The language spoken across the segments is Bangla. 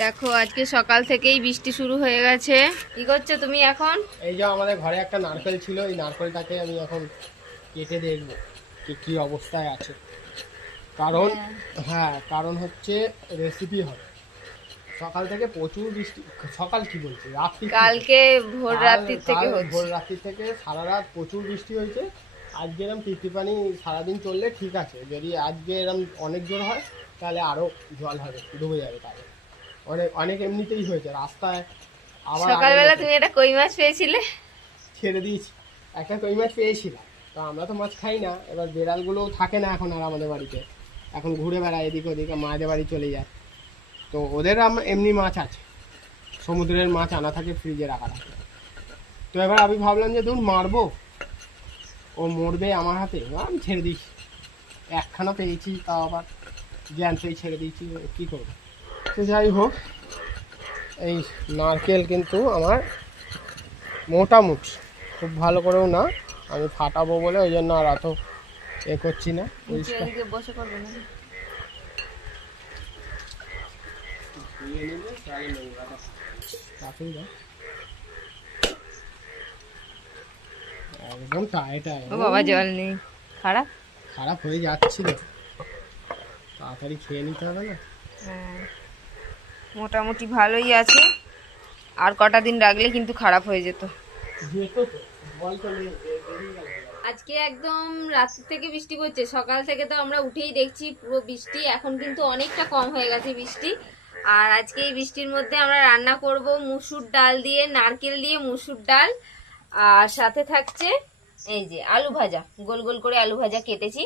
দেখো আজকে সকাল থেকেই বৃষ্টি শুরু হয়ে গেছে। কি করছো তুমি এখন? এই যে আমাদের ঘরে একটা নারকেল ছিল, এই নারকেলটাকে আমি এখন কেটে দেখবো যে কি অবস্থায় আছে। কারণ কারণ হচ্ছে রেসিপি হবে। সকাল থেকে প্রচুর বৃষ্টি, সকাল কি বলছি রাত্রি, কালকে ভোর রাত্রির থেকে ভোর হচ্ছে। রাত্রি থেকে সারা রাত প্রচুর বৃষ্টি হয়েছে। আজকে এরম টিপটিপানি সারাদিন চললে ঠিক আছে, যদি আজকে এরম অনেক জোর হয় তাহলে আরও জল হবে, ডুবে যাবে। তাহলে অনেক অনেক এমনিতেই হয়েছে রাস্তায়। আবার আগের সকালবেলা মতো তুমি একটা কই মাছ পেয়েছিলে। ছেড়ে দিয়েছি, একটা কই মাছ পেয়েছিলাম। তো আমরা তো মাছ খাই না, এবার বেড়ালগুলোও থাকে না এখন আর আমাদের বাড়িতে, এখন ঘুরে বেড়ায় এদিক ওদিক, মায়েদের বাড়ি চলে যায়। তো ওদের এমনি মাছ আছে, সমুদ্রের মাছ আনা থাকে, ফ্রিজে রাখা থাকে। তো এবার আমি ভাবলাম যে ধরুন মারবো, ও মরবে আমার হাতে, আমি ছেড়ে দিয়েছি। একখানা পেয়েছি, তাও আবার জ্যান্তই ছেড়ে দিয়েছি, কী করবো। তো যাই হোক, এই নারকেল কিন্তু আমার মোটামুটি, খুব ভালো করেও না, আমি ফাটাবো বলে ওই জন্য আর অত করছি না, পরিষ্কার এদিকে বসে করবে না। একদম টাইটা। ও বাবা জল নেই, খারাপ। খারাপ হয়ে যাচ্ছিল, তাড়াতাড়ি খেয়ে নিতে হবে না। হ্যাঁ, মোটামুটি ভালোই আছে। আর কটা দিন রাখলে কিন্তু খারাপ হয়ে যেত। আজকে একদম রাত্রি থেকে বৃষ্টি পড়ছে, সকাল থেকে তো আমরা উঠেই দেখছি পুরো বৃষ্টি। এখন কিন্তু অনেকটা কম হয়ে গেছে বৃষ্টি। আর আজকে এই বৃষ্টির মধ্যে আমরা রান্না করব মুসুর ডাল দিয়ে, নারকেল দিয়ে মুসুর ডাল। আর সাথে থাকছে এই যে আলু ভাজা, গোল গোল করে আলু ভাজা কেটেছি।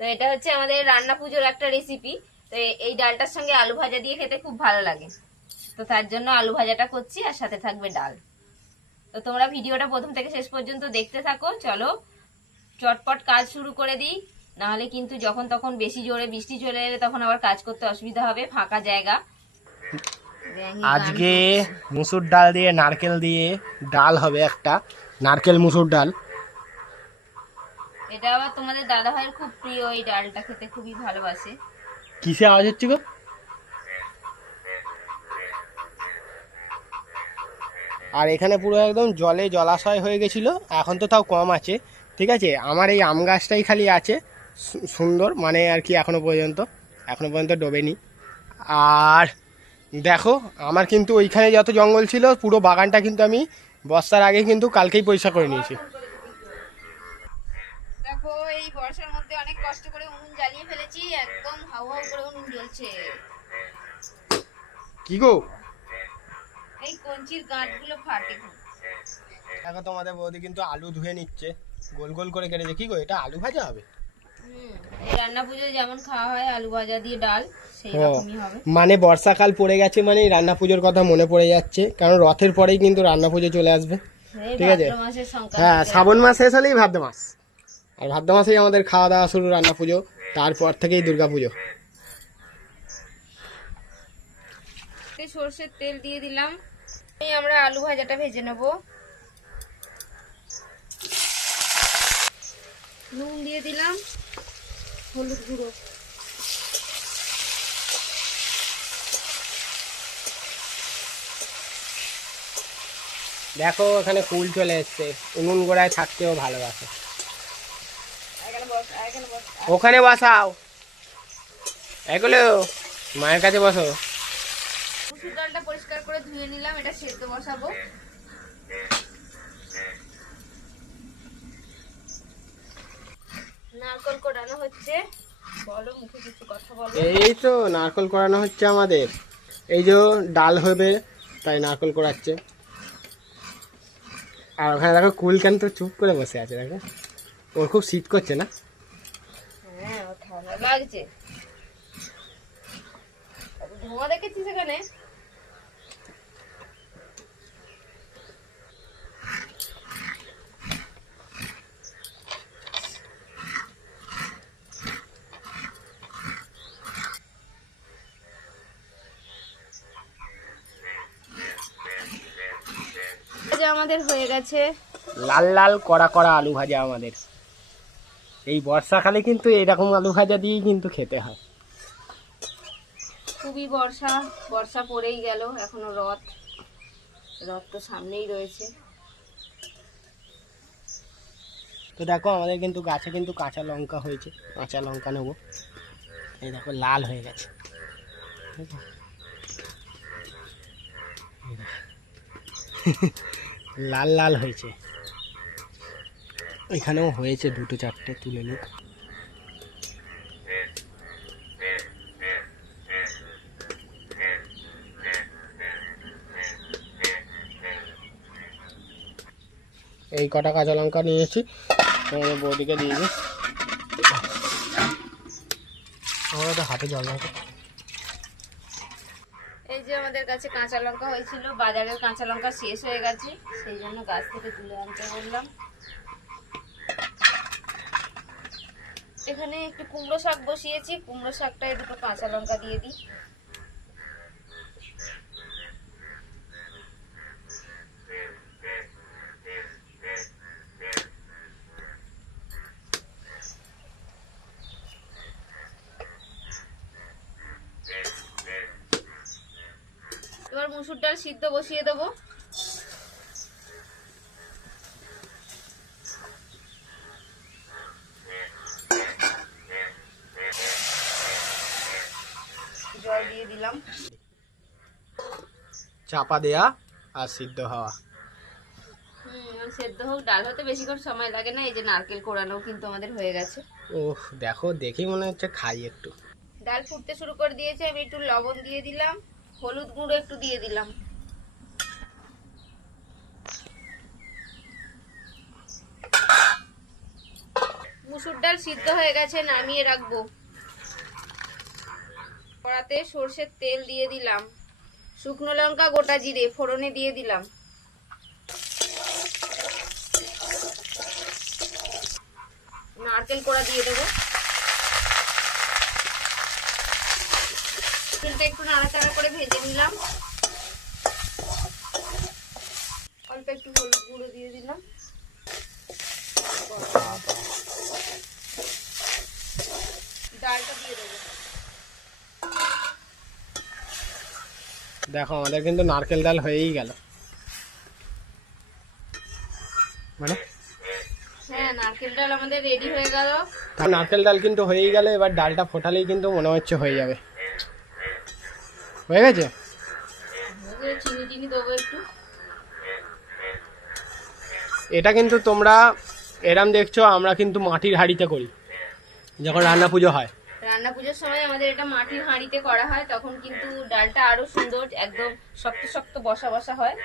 তো এটা হচ্ছে আমাদের রান্না পুজোর একটা রেসিপি। তো এই ডালটার সঙ্গে আলু ভাজা দিয়ে খেতে খুব ভালো লাগে। তো তার জন্য আলু ভাজাটা করছি, আর সাথে থাকবে ডাল। তো তোমরা ভিডিওটা প্রথম থেকে শেষ পর্যন্ত দেখতে থাকো। চলো চটপট কাজ শুরু করে দিই, নাহলে কিন্তু যখন তখন বেশি জোরে বৃষ্টি চলে এলে তখন আবার কাজ করতে অসুবিধা হবে, ফাঁকা জায়গা। আজকে মুসুর ডাল দিয়ে নারকেল দিয়ে ডাল হবে, একটা নারকেল মুসুর ডাল। এটা আবার তোমাদের দাদা ভাইয়ের খুব প্রিয়, এই ডালটা খেতে খুবই ভালোবাসে। কিসে আওয়াজ হচ্ছে গো? আর এখানে পুরো একদম জলে জলাশয় হয়ে গেছিল, এখন তো তাও কম আছে। ঠিক আছে, আমার এই আম গাছটাই খালি আছে সুন্দর, মানে আর কি এখনো পর্যন্ত ডোবেনি। আর দেখো, আমার কিন্তু ওইখানে যত জঙ্গল ছিল পুরো বাগানটা কিন্তু আমি বর্ষার আগে কিন্তু কালকেই পরিষ্কার করে নিয়েছি। দেখো এই বর্ষার মধ্যে অনেক কষ্ট করে উনুন জ্বালিয়ে ফেলেছি, একদম হাউ হাউ করে উনুন জ্বলছে। কি গো, এই কঞ্চির গাঁটগুলো ফাটে খুব। দেখো তোমাদের বৌদি কিন্তু আলু ধুয়ে নিচ্ছে, গোল গোল করে কেটেছে। কি গো, এটা আলু ভাজা হবে? এই রান্না পুজো যেমন খাওয়া হয় আলু ভাজা দিয়ে ডাল, সেই রকমই হবে। মানে বর্ষাকাল পড়ে গেছে, মানে রান্না পুজোর কথা মনে পড়ে যাচ্ছে, কারণ রথের পরেই কিন্তু রান্না পুজো চলে আসবে। ঠিক আছে, হ্যাঁ, শ্রাবণ মাস শেষ হলেই ভাদ্র মাস, আর ভাদ্র মাসেই আমাদের খাওয়া দাওয়া শুরু, রান্না পুজো, তারপর থেকেই দুর্গা পুজো। সর্ষের তেল দিয়ে দিলাম, আমরা আলু ভাজাটা ভেজে নেব। নুন দিয়ে দিলাম, হলুদ গুঁড়ো, দেখো এখানে কুল চলে এসছে, উনুন গোড়ায় থাকতেও ভালোবাসে। ওখানে বসাও, এগুলো মায়ের কাছে বসো। মুসুর ডালটা পরিষ্কার করে ধুয়ে নিলাম, এটা সেদ্ধ বসাবো। নারকেল কোড়ানো হচ্ছে, বলো মুখে কিছু কথা বলো। এই তো নারকেল কোড়ানো হচ্ছে আমাদের, এই যে ডাল হবে তাই নারকেল কোড়াচ্ছে। আর ওখানে দেখো কুল কেন তো চুপ করে বসে আছে, দেখো ওর খুব শীত করছে না? হ্যাঁ, ঠান্ডা লাগছে। ধোঁয়া দেখেছিস এখানে? আমাদের হয়ে গেছে লাল লাল কড়া কড়া আলু ভাজা আমাদের। এই বর্ষাকালে কিন্তু এরকম আলু ভাজা দিয়েই কিন্তু খেতে হয়। খুব খুবই বর্ষা বর্ষা পড়েই গেল, এখনো রথ তো সামনেই রয়েছে। তো দেখো আমাদের কিন্তু গাছে কিন্তু কাঁচা লঙ্কা হয়েছে, কাঁচা লঙ্কা নেবো। এই দেখো লাল হয়ে গেছে, লাল লাল হয়েছে। এখানেও হয়েছে 2-4টে, তুলে নিই। এই কটা কাঁচা লঙ্কা নিয়েছি, তোমাদের বৌদিকে দিয়ে দিই। আমার তো হাতে জল লাগে। এই যে আমাদের কাছে কাঁচা লঙ্কা হয়েছিল, বাজারের কাঁচা লঙ্কা শেষ হয়ে গেছে, সেই জন্য গাছ থেকে তুলে আনতে বললাম। এখানে একটু কুমড়ো শাক বসিয়েছি, কুমড়ো শাকটায় দুটো কাঁচা লঙ্কা দিয়ে দিই। এবার মুসুর ডাল সিদ্ধ বসিয়ে দেবো। জল দিয়ে দিলাম। চাপা দেয়া আর সিদ্ধ হওয়া। সেদ্ধ হোক, ডাল হতে বেশিক্ষণ সময় লাগে না। এই যে নারকেল কোড়ানো কিন্তু আমাদের হয়ে গেছে। ওহ দেখো, দেখি মনে হচ্ছে খাই একটু। ডাল ফুটতে শুরু করে দিয়েছে, আমি একটু লবণ দিয়ে দিলাম, হলুদ গুঁড়ো একটু দিয়ে দিলাম। মুসুর ডাল সিদ্ধ হয়ে গেছে, নামিয়ে রাখবো। কড়াতে সর্ষের তেল দিয়ে দিলাম, শুকনো লঙ্কা গোটা জিরে ফোড়নে দিয়ে দিলাম। নারকেল কোড়া দিয়ে দেবো। তেলটা একটু নাড়াচাড়া করে ভেজে নিলাম। অল্প একটু হলুদ গুঁড়ো দিয়ে দিলাম। ডালটা দিয়ে দেবো। দেখো আমাদের কিন্তু নারকেল ডাল হয়েই গেল। মানে হ্যাঁ, নারকেল ডাল আমাদের রেডি হয়ে গেল। নারকেল ডাল কিন্তু হয়েই গেল। এবার ডালটা ফোটালেই কিন্তু মনে হচ্ছে হয়ে যাবে। হয়ে গেছে। চিনি টিনি দেবো একটু। এটা কিন্তু তোমরা এরম দেখছো, আমরা কিন্তু মাটির হাঁড়িতে করি যখন রান্না পুজো হয়। রান্না পুজোর সময় আমাদের এটা মাটির হাঁড়িতে করা হয়, তখন কিন্তু ডালটা আরো সুন্দর, একদম শক্ত শক্ত বসা বসা হয়।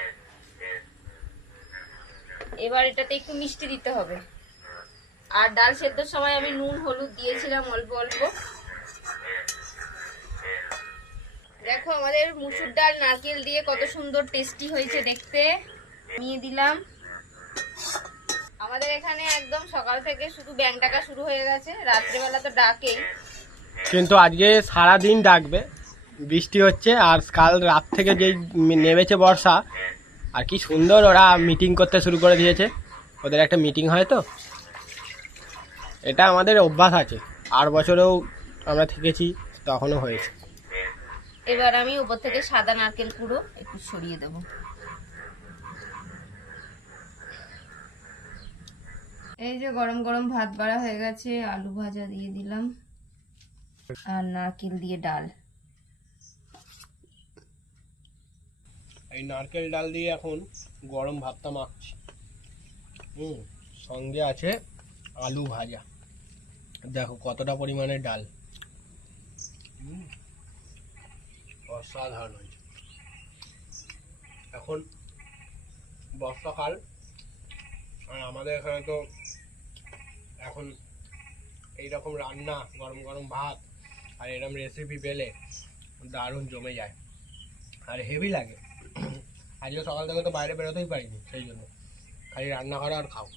এবার এটাতে একটু মিষ্টি দিতে হবে। আর ডাল সেদ্ধর সময় আমি নুন হলুদ দিয়েছিলাম অল্প অল্প। দেখো আমাদের মুসুর ডাল নারকেল দিয়ে কত সুন্দর টেস্টি হয়েছে দেখতে। নিয়ে দিলাম। আমাদের এখানে একদম সকাল থেকে শুধু ব্যাং ডাকা শুরু হয়ে গেছে, রাত্রেবেলা তো ডাকেই, কিন্তু আজকে সারা দিন ডাকবে। বৃষ্টি হচ্ছে আর কাল রাত থেকে যেই নেমেছে বর্ষা, আর কি সুন্দর ওরা মিটিং করতে শুরু করে দিয়েছে। ওদের একটা মিটিং হয়, তো এটা আমাদের অভ্যাস আছে। 8 বছরেও আমরা থেকেছি, তখনও হয়েছে। এবার আমি উপর থেকে সাদা নারকেল কুড়ো একটু ছড়িয়ে দেব। এই যে গরম গরম ভাত বাড়া হয়ে গেছে, আলু ভাজা দিয়ে দিলাম আর নারকেল দিয়ে ডাল। এই নারকেল ডাল দিয়ে এখন গরম ভাতটা মাখছি। সঙ্গে আছে আলু ভাজা। দেখো কতটা পরিমাণে ডাল। অসাধারণ হয়েছে। এখন বর্ষাকাল, আর আমাদের এখানে তো এখন এইরকম রান্না, গরম গরম ভাত আর এরকম রেসিপি পেলে দারুণ জমে যায় আর হেভি লাগে। আজকে সকাল থেকে তো বাইরে বেরোতেই পারিনি, সেই জন্য খালি রান্না করো আর খাও।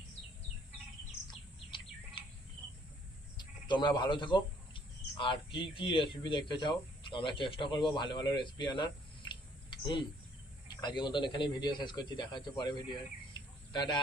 তোমরা ভালো থেকো। আর কি কি রেসিপি দেখতে চাও আমরা চেষ্টা করবো ভালো ভালো রেসিপি আনার। আজকের মতন এখানেই ভিডিও শেষ করছি। দেখা হচ্ছে পরে ভিডিও। টাটা।